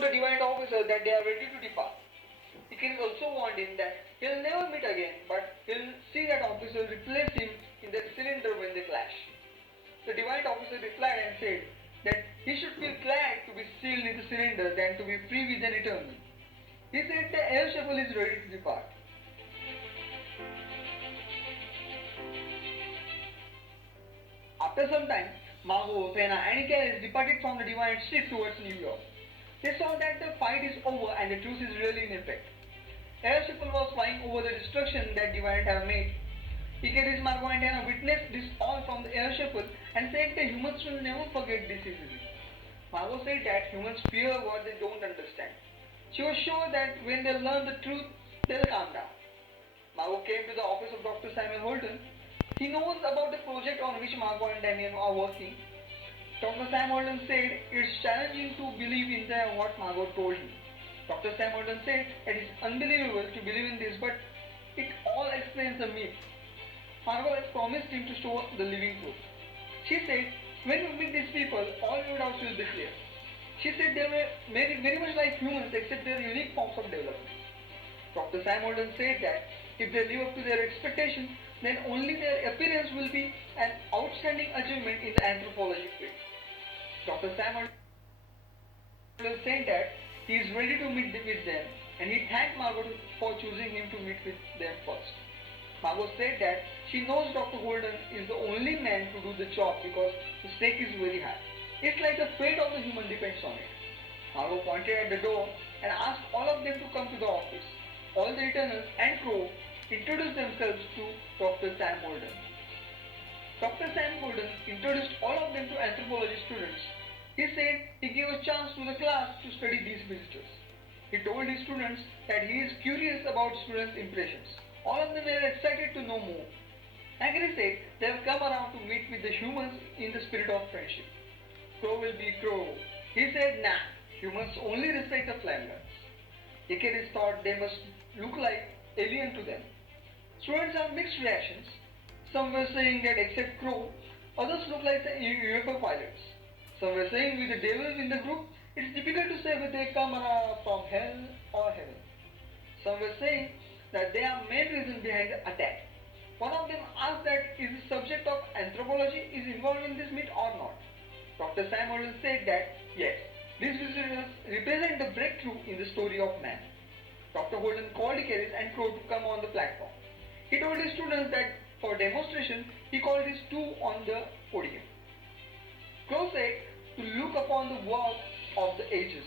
the divine officer that they are ready to depart. Icarus also warned him that he'll never meet again, but he'll see that officer replace him in the cylinder when they clash. The divine officer replied and said that he should feel glad to be sealed in the cylinder than to be free with an eternal. He said the air shuffle is ready to depart. After some time, Mago, Athena, and Icarus departed from the divine ship towards New York. They saw that the fight is over and the truce is really in effect. Air Shuffle was flying over the destruction that divine have made. Icarus, Margo, and Athena witnessed this all from the air shuffle and said that humans will never forget this easily. Margo said that humans fear what they don't understand. She was sure that when they learn the truth, they'll calm down. Margo came to the office of Dr. Samuel Holden. He knows about the project on which Margo and Damien are working. Dr. Sam Holden said it's challenging to believe in what Margo told him. Dr. Sam Holden said that it's unbelievable to believe in this, but it all explains the myth. Margo has promised him to show the living proof. She said, when we meet these people, all your doubts will be clear. She said they were very much like humans except their unique forms of development. Dr. Sam Holden said that if they live up to their expectations, then only their appearance will be an outstanding achievement in the anthropology field. Dr. Sam Holden said that he is ready to meet with them and he thanked Margo for choosing him to meet with them first. Margo said that she knows Dr. Holden is the only man to do the job because the stake is very high. It's like the fate of the human depends on it. Margo pointed at the door and asked all of them to come to the office. All the Eternals and Crow introduced themselves to Dr. Sam Holden. Dr. Sam Holden introduced all of them to anthropology students. He said he gave a chance to the class to study these visitors. He told his students that he is curious about students' impressions. All of them were excited to know more. Agri said they have come around to meet with the humans in the spirit of friendship. Crow will be Crow. He said, nah, humans only respect the flamelets. Icarus thought they must look like alien to them. Students have mixed reactions. Some were saying that except Crow, others look like the UFO pilots. Some were saying with the devils in the group, it's difficult to say whether they come from hell or heaven. Some were saying that they are main reason behind the attack. One of them asked that is the subject of anthropology is involved in this myth or not. Dr. Sam Holden said that yes, these visitors represent the breakthrough in the story of man. Dr. Holden called Icarus and Crow to come on the platform. He told his students that for demonstration, he called his two on the podium. Crow said to look upon the work of the ages.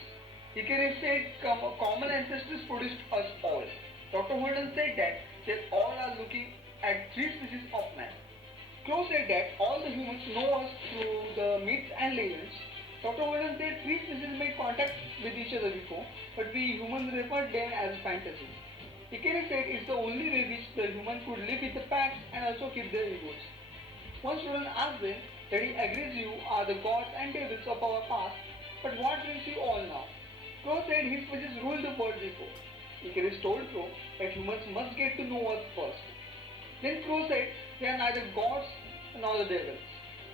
Icarus said common ancestors produced us all. Dr. Holden said that they all are looking at three species of man. Crow said that all the humans know us through the myths and legends. Dr. Holden said three species made contact with each other before, but we humans referred them as fantasy. Icarus said it's the only way which the humans could live with the facts and also keep their egos. One student asked them that he agrees you are the gods and devils of our past, but what brings you all now? Crow said his species ruled the world before. Icarus told Crow that humans must get to know us first. Then Crow said they are neither gods nor the devils.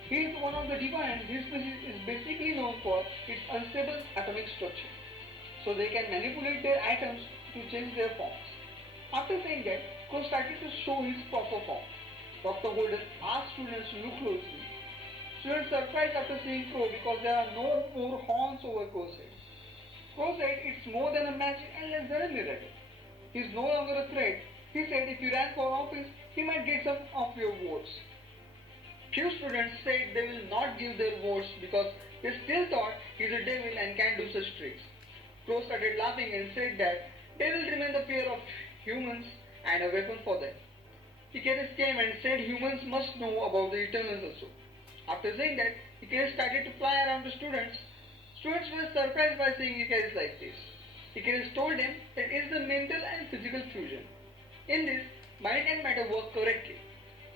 He is one of the divine. His species is basically known for its unstable atomic structure. So they can manipulate their atoms to change their forms. After saying that, Crow started to show his proper form. Dr. Holden asked students to look closely. Students surprised after seeing Crow because there are no more horns over Crow's head. Crow said it's more than a magic and less than a miracle. He is no longer a threat. He said if you ran for office, he might get some of your votes. Few students said they will not give their votes because they still thought he's a devil and can't do such tricks. Crow started laughing and said that devils remain the fear of humans and a weapon for them. Icarus came and said humans must know about the Eternals also. After saying that, Icarus started to fly around the students. Students were surprised by seeing Icarus like this. Icarus told them that it is the mental and physical fusion. In this, mind and matter work correctly.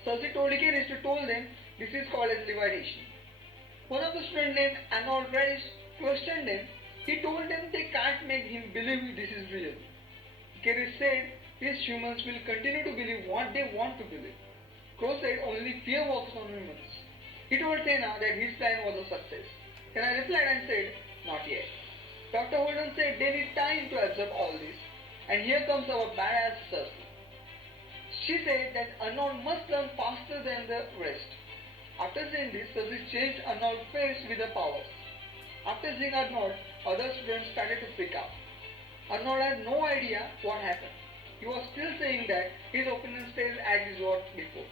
Cersei told Icarus to tell them this is called as levitation. One of the students named Arnold Rice questioned them. He told them they can't make him believe this is real. Icarus said these humans will continue to believe what they want to believe. Crow said only fear works on humans. He told Athena that his plan was a success. Athena replied and said, not yet. Dr. Holden said they need time to absorb all this. And here comes our badass Cersei. She said that Arnold must learn faster than the rest. After saying this, Cersei changed Arnold's face with her powers. After seeing Arnold, other students started to freak out. Arnold had no idea what happened. He was still saying that his opinion stays as it was before.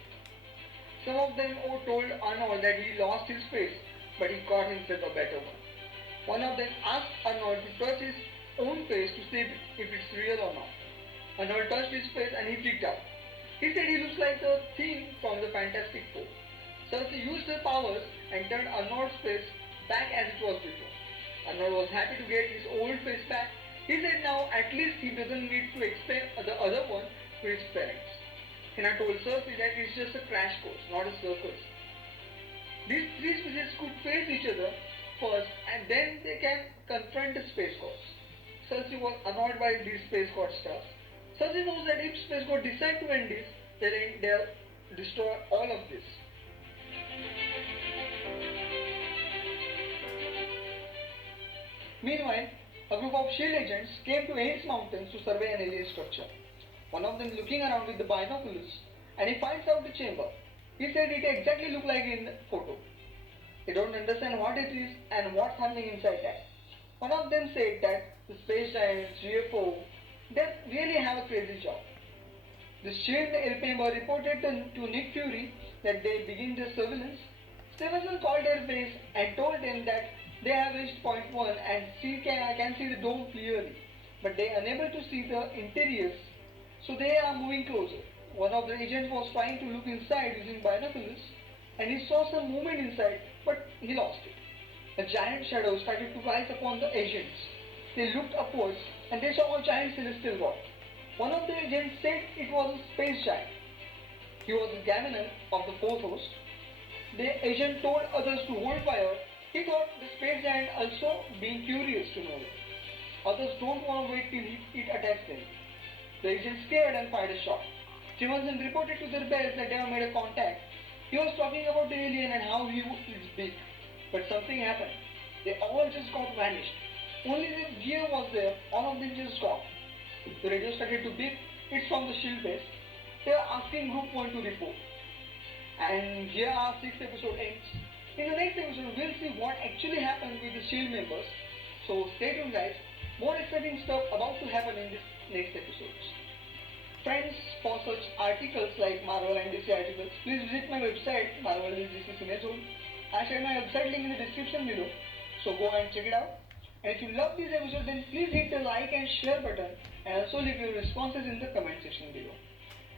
Some of them told Arnold that he lost his face, but he got himself a better one. One of them asked Arnold to touch his own face to see if it's real or not. Arnold touched his face and he freaked out. He said he looks like the Thing from the Fantastic Four. Cersei used her powers and turned Arnold's face back as it was before. Arnold was happy to get his old face back. He said now at least he doesn't need to explain the other one to his parents. Hina told Cersei that it's just a crash course, not a circus. These three species could face each other first and then they can confront the Space Gods. Cersei was annoyed by these Space God stuff. Cersei knows that if Space God decide to end this, they'll destroy all of this. Meanwhile, a group of shield agents came to Ains Mountains to survey an alien structure. One of them looking around with the binoculars and he finds out the chamber. He said it exactly looked like in the photo. They don't understand what it is and what's happening inside that. One of them said that the space giants, UFO, they really have a crazy job. The shield chamber reported to Nick Fury that they begin their surveillance. Stevenson called their base and told them that they have reached point 1 and can see the dome clearly, but they are unable to see the interiors, so they are moving closer. One of the agents was trying to look inside using binoculars, and he saw some movement inside, but he lost it. A giant shadow started to rise upon the agents. They looked upwards, and they saw a giant celestial god. One of the agents said it was a space giant. He was a Gaminan of the fourth host. The agent told others to hold fire. He thought the space giant also being curious to know it. Others don't want to wait till it attacks them. The agent scared and fired a shot. Stevenson reported to their base that they have made a contact. He was talking about the alien and how he is big. But something happened. They all just got vanished. Only this gear was there. All of them just stopped. The radio started to beep. It's from the shield base. They are asking Group 1 to report. And here our 6th episode ends. In the next episode, we'll see what actually happened with the shield members. So stay tuned guys. More exciting stuff about to happen in this next episodes. Friends, for such articles like Marvel and DC articles, please visit my website, Marvel and DC Cinezone. I share my website link in the description below. So go and check it out. And if you love this episode, then please hit the like and share button and also leave your responses in the comment section below.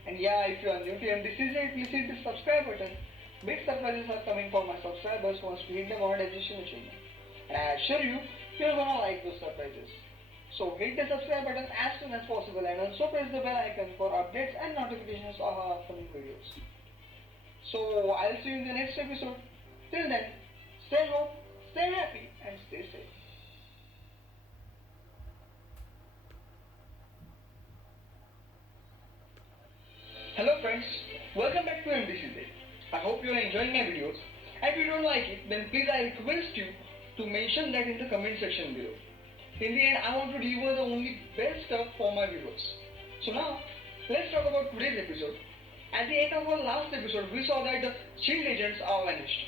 And yeah, if you are new to MDCZ, please hit the subscribe button. Big surprises are coming for my subscribers once we hit the monetization achievement. And I assure you, you're gonna like those surprises. So hit the subscribe button as soon as possible and also press the bell icon for updates and notifications of our upcoming videos. So I'll see you in the next episode. Till then, stay home, stay happy and stay safe. Hello friends, welcome back to MDCZ. I hope you are enjoying my videos. If you don't like it, then please I request you to mention that in the comment section below. In the end, I want to deliver the only best stuff for my viewers. So now, let's talk about today's episode. At the end of our last episode, we saw that the shield agents are vanished.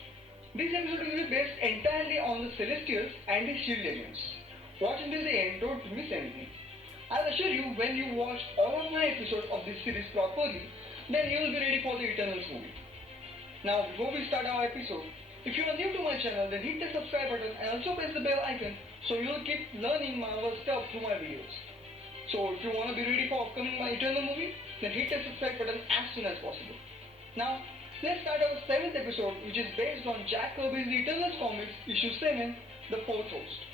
This episode will be based entirely on the Celestials and the shield agents. Watch until the end, don't miss anything. I'll assure you, when you watch all of my episodes of this series properly, then you will be ready for the Eternals movie. Now, before we start our episode, if you are new to my channel, then hit the subscribe button and also press the bell icon so you'll keep learning Marvel stuff through my videos. So, if you want to be ready for upcoming my Eternal movie, then hit the subscribe button as soon as possible. Now, let's start our 7th episode, which is based on Jack Kirby's The Eternals Comics, issue 7, The Fourth Host.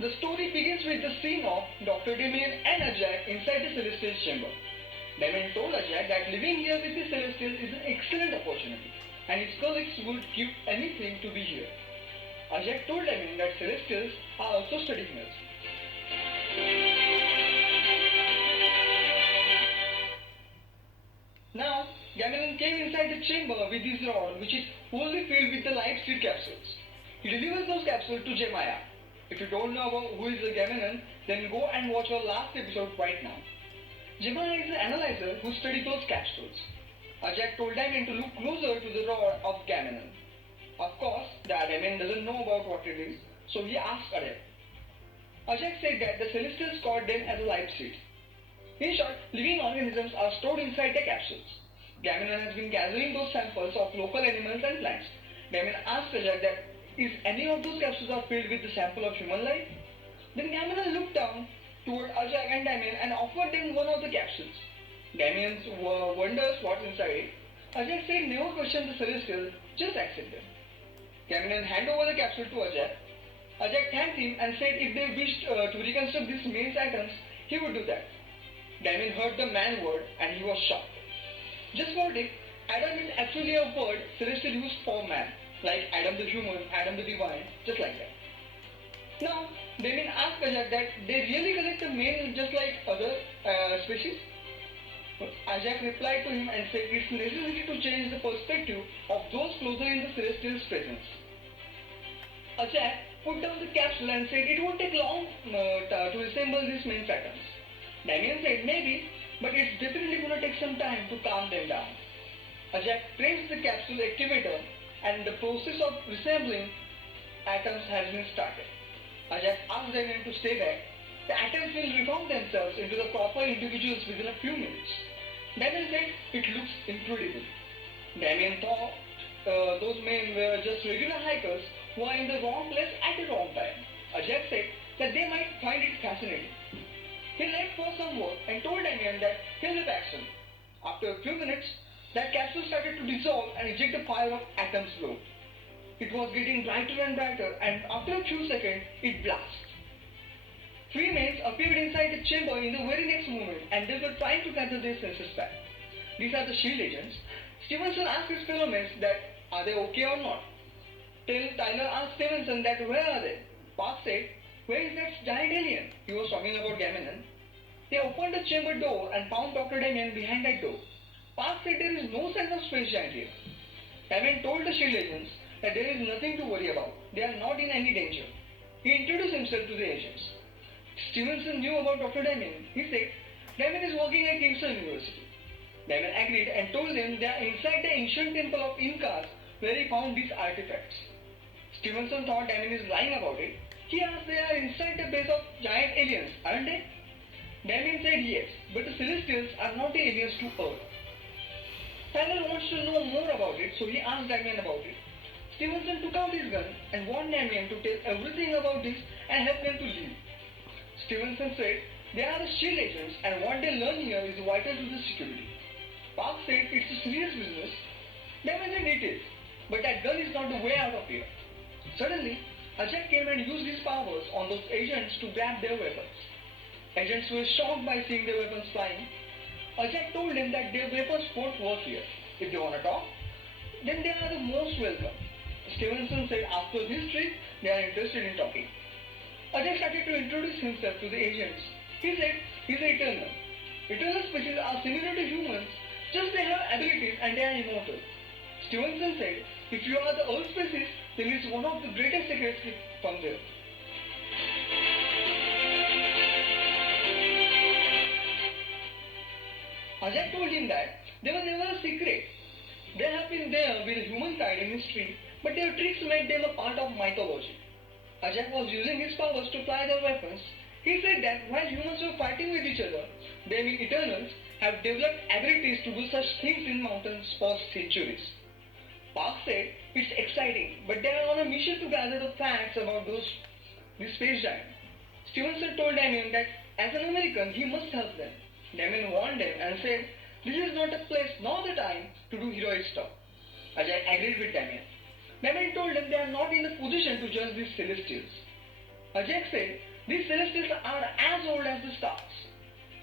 The story begins with the scene of Dr. Damien and Ajak inside the Celestial's chamber. Damien told Ajak that living here with the Celestials is an excellent opportunity, and his colleagues would give anything to be here. Ajak told Damien that Celestials are also studying us. Gaminen came inside the chamber with his rod, which is wholly filled with the light seed capsules. He delivers those capsules to Jemaya. If you don't know about who is the Gaminen, then go and watch our last episode right now. Jemaya is the analyzer who studied those capsules. Ajak told Damien to look closer to the rod of Gaminen. Of course, the Damien doesn't know about what it is, so he asked Ajak. Ajak said that the Celestials caught them as a life seed. In short, living organisms are stored inside the capsules. Gaminen has been gathering those samples of local animals and plants. Damien asked Ajak that, is any of those capsules are filled with the sample of human life? Then Gaminen looked down toward Ajak and Damien and offered them one of the capsules. Damien wonders what's inside it. Ajak said never question the Celestials, just accept them. Gaminen handed over the capsule to Ajak. Ajak thanked him and said if they wished to reconstruct these main atoms, he would do that. Damien heard the man word and he was shocked. Just for it, Adam is actually a word Celestial used for man, like Adam the human, Adam the divine, just like that. Now, Damien asked Ajak that they really collect the male just like other species. Ajak replied to him and said it's necessary to change the perspective of those closer in the Celestial's presence. Ajak put down the capsule and said it won't take long to resemble these main atoms. Damien said maybe, but it's definitely going to take some time to calm them down. Ajak pressed the capsule activator and the process of resembling atoms has been started. Ajak asked Damien to stay back. The atoms will reform themselves into the proper individuals within a few minutes. Damien said it looks incredible. Damien thought those men were just regular hikers who are in the wrong place at the wrong time. Ajak said that they might find it fascinating. He left for some work and told Damien that he'll be back soon. After a few minutes, that capsule started to dissolve and eject a pile of atoms below. It was getting brighter and brighter, and after a few seconds, it blasted. Three men appeared inside the chamber in the very next moment, and they were trying to gather their senses back. These are the shield agents. Stevenson asked his fellow men that are they okay or not. Tyler asked Stevenson that where are they. Park said, where is that giant alien? He was talking about Gaminen. They opened the chamber door and found Dr. Damien behind that door. Park said there is no sign of space giant here. Damien told the shield agents that there is nothing to worry about. They are not in any danger. He introduced himself to the agents. Stevenson knew about Dr. Damien. He said, Damien is working at Kingston University. Damien agreed and told them they are inside the ancient temple of Incas where he found these artifacts. Stevenson thought Damien is lying about it. He asked they are inside the base of giant aliens, aren't they? Damien said yes, but the Celestials are not the aliens to Earth. Tyler wants to know more about it, so he asked Damien about it. Stevenson took out his gun and warned Damien to tell everything about this and help them to leave. Stevenson said they are the shield agents and what they learn here is vital to the security. Park said it's a serious business. Damien said it is, but that gun is not the way out of here. Suddenly, Ajak came and used his powers on those agents to grab their weapons. Agents were shocked by seeing their weapons flying. Ajak told them that their weapons won't work here. If they want to talk, then they are the most welcome. Stevenson said after this trip, they are interested in talking. Ajak started to introduce himself to the agents. He said he's an Eternal. Eternal species are similar to humans, just they have abilities and they are immortal. Stevenson said, if you are the Earth species, then it's one of the greatest secrets from there. Ajak told him that they were never a secret. They have been there with humankind in history, but their tricks made them a part of mythology. Ajak was using his powers to fly their weapons. He said that while humans were fighting with each other, they, being Eternals, have developed abilities to do such things in mountains for centuries. Park said it's exciting, but they are on a mission to gather the facts about this space giant. Stevenson told Damien that as an American, he must help them. Damien warned them and said, this is not a place nor the time to do heroic stuff. Ajak agreed with Damien. Damien told them they are not in a position to judge these Celestials. Ajak said, these Celestials are as old as the stars.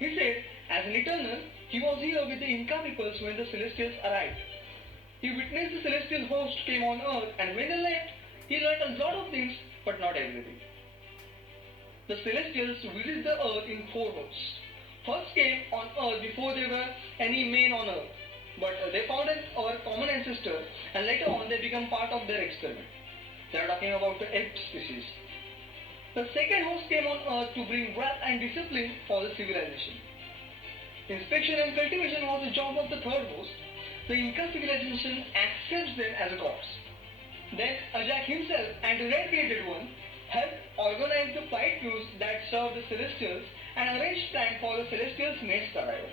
He said, as an Eternal, he was here with the Inca peoples when the Celestials arrived. He witnessed the Celestial host came on Earth, and when they left, he learned a lot of things, but not everything. The Celestials visited the Earth in 4 hosts. First came on Earth before there were any men on Earth. But they found our common ancestor, and later on they become part of their experiment. They are talking about the ape species. The second host came on Earth to bring wealth and discipline for the civilization. Inspection and cultivation was the job of the third host. The Inca civilization accepts them as gods. Then Ajak himself and the Red Bearded One helped organize the flight crews that served the Celestials and arranged plan for the Celestials' next arrival.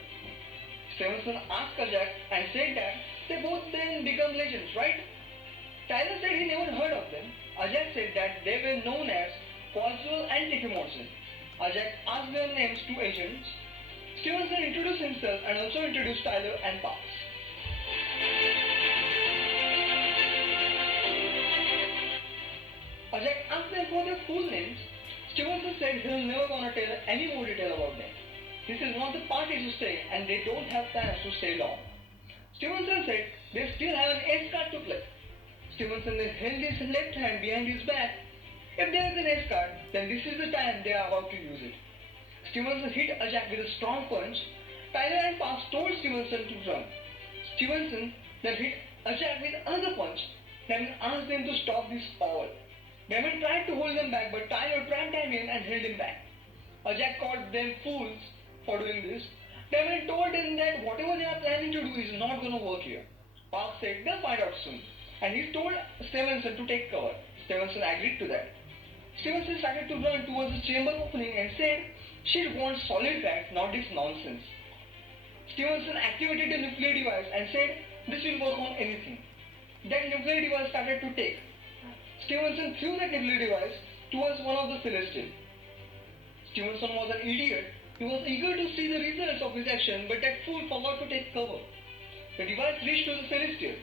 Stevenson asked Ajak and said that they both then become legends, right? Tyler said he never heard of them. Ajak said that they were known as Quaswell and Tikimorson. Ajak asked their names to agents. Stevenson introduced himself and also introduced Tyler and Parks. Ajak asked them for their full names. Stevenson said he was never gonna tell any more detail about them. This is not the party to stay and they don't have plans to stay long. Stevenson said they still have an ace card to play. Stevenson then held his left hand behind his back. If there is an ace card, then this is the time they are about to use it. Stevenson hit Ajak with a strong punch. Tyler and Parks told Stevenson to run. Stevenson then hit Ajak with another punch. Damon asked them to stop this all. Damon tried to hold them back, but Tyler trapped him in and held him back. Ajak called them fools for doing this. Damon told them that whatever they are planning to do is not going to work here. Parks said they'll find out soon, and he told Stevenson to take cover. Stevenson agreed to that. Stevenson started to run towards the chamber opening and said she wants solid facts, not this nonsense. Stevenson activated the nuclear device and said this will work on anything. That nuclear device started to take. Stevenson threw that nuclear device towards one of the Celestials. Stevenson was an idiot. He was eager to see the results of his action, but that fool forgot to take cover. The device reached to the Celestial.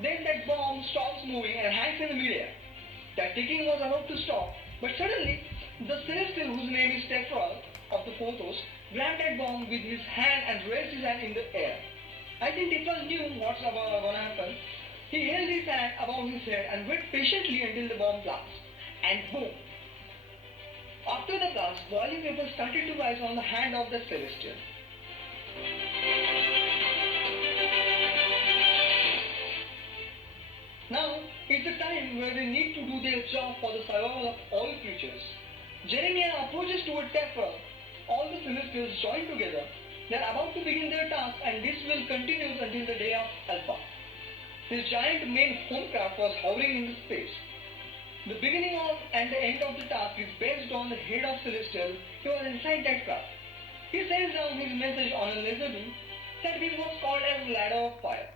Then that bomb stops moving and hangs in the midair. That ticking was about to stop, but suddenly the Celestial, whose name is Tefral of the fourth host, grabbed that bomb with his hand and raised his hand in the air. I think Tefral knew what's about to happen. He held his hand above his head and waited patiently until the bomb blasts. And boom! After the blast, boiling vapor started to rise on the hand of the Celestial. Now, it's a time where they need to do their job for the survival of all creatures. Jeremiah approaches toward Tefral. All the Celestials join together. They are about to begin their task, and this will continue until the day of Alpha. His giant main homecraft was hovering in the space. The beginning of and the end of the task is based on the head of Celestial who was inside that craft. He sends down his message on a laser beam. That beam was called as Ladder of Fire.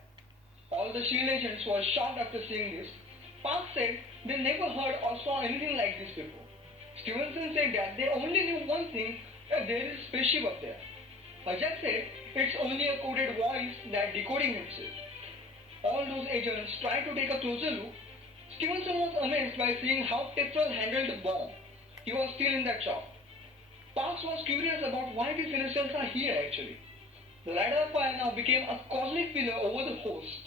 All the shield agents were shocked after seeing this. Parks said they never heard or saw anything like this before. Stevenson said that they only knew one thing, that there is a spaceship up there. Ajak said it's only a coded voice that decoding himself. All those agents tried to take a closer look. Stevenson was amazed by seeing how Tefral handled the bomb. He was still in that shock. Parks was curious about why the Celestials are here actually. The Ladder of Fire now became a cosmic pillar over the host.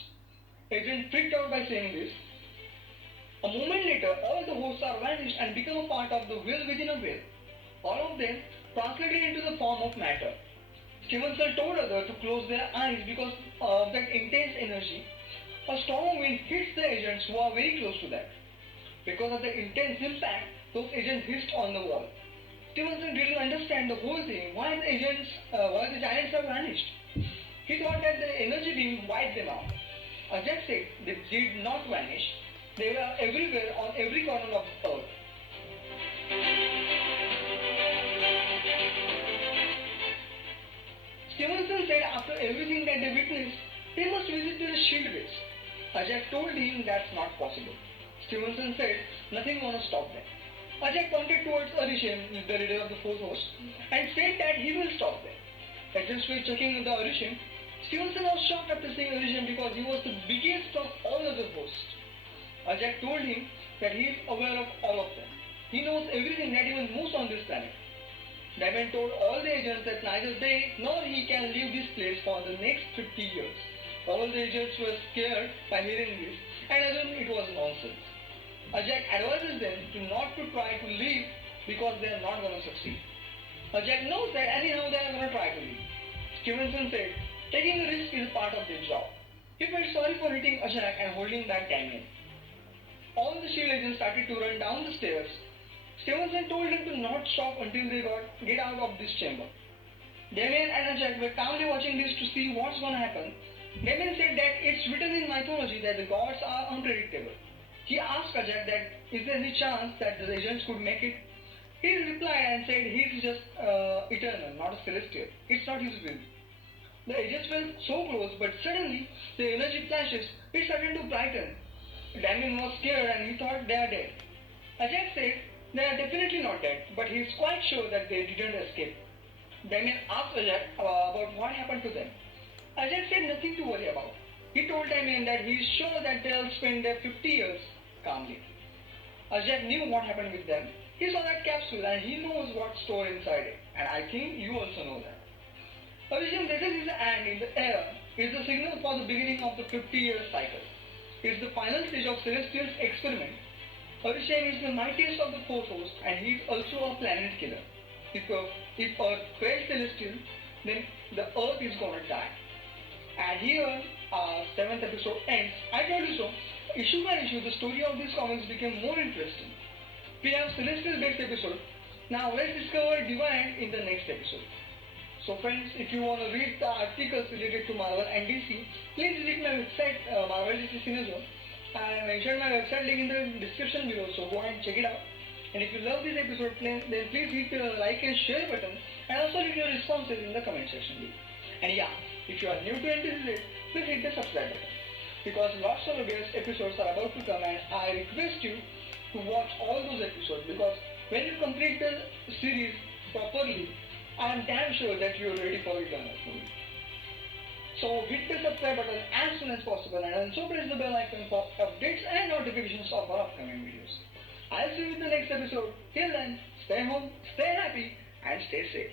Agent freaked out by saying this. A moment later, all the hosts are vanished and become a part of the will within a will. All of them translated into the form of matter. Stevenson told others to close their eyes because of that intense energy. A strong wind hits the agents who are very close to that. Because of the intense impact, those agents hissed on the wall. Stevenson didn't understand the whole thing, why the giants have vanished. He thought that the energy beam wiped them out. Ajak said they did not vanish. They were everywhere on every corner of Earth. Stevenson said after everything that they witnessed, they must visit the shield base. Ajak told him that's not possible. Stevenson said nothing gonna stop them. Ajak pointed towards Arishem, the leader of the fourth host, and said that he will stop them. Agents were checking the Arishem. Stevenson was shocked after seeing Arishem because he was the biggest of all other hosts. Ajak told him that he is aware of all of them. He knows everything that even moves on this planet. Diamond told all the agents that neither they nor he can leave this place for the next 50 years. All the agents were scared by hearing this and assumed it was nonsense. Ajak advises them to not to try to leave because they are not going to succeed. Ajak knows that anyhow they are going to try to leave. Stevenson said, Taking a risk is part of their job. He felt sorry for hitting Ajak and holding back Damien. All the shield agents started to run down the stairs. Stevenson told him to not stop until they get out of this chamber. Damien and Ajak were calmly watching this to see what's gonna happen. Damien said that it's written in mythology that the gods are unpredictable. He asked Ajak that is there any chance that the agents could make it? He replied and said he's just eternal, not a celestial. It's not his will. The agents felt so close, but suddenly the energy flashes, it started to brighten. Damien was scared and he thought they are dead. Ajak said they are definitely not dead, but he is quite sure that they didn't escape. Damien asked Ajak about what happened to them. Ajak said nothing to worry about. He told Damien that he is sure that they'll spend their 50 years calmly. Ajak knew what happened with them. He saw that capsule and he knows what's stored inside it. And I think you also know that. A vision raises his hand in the air is the signal for the beginning of the 50-year cycle. It's the final stage of Celestial's experiment. Arishem is the mightiest of the four hosts and he is also a planet killer. If Earth fails Celestial, then the Earth is gonna die. And here our 7th episode ends. I told you so. Issue by issue, the story of these comics became more interesting. We have Celestial based episode. Now let's discover Divine in the next episode. So friends, if you want to read the articles related to Marvel and DC, please visit my website, Marvel DC Cinezone. I mentioned my website link in the description below, so go and check it out. And if you love this episode, then please hit the like and share button, and also leave your responses in the comment section below. And yeah, if you are new to NTZ, please hit the subscribe button. Because lots of guest episodes are about to come, and I request you to watch all those episodes, because when you complete the series properly, I am damn sure that you are ready for Eternal movie. So hit the subscribe button as soon as possible, and also press the bell icon for updates and notifications of our upcoming videos. I'll see you in the next episode. Till then, stay home, stay happy, and stay safe.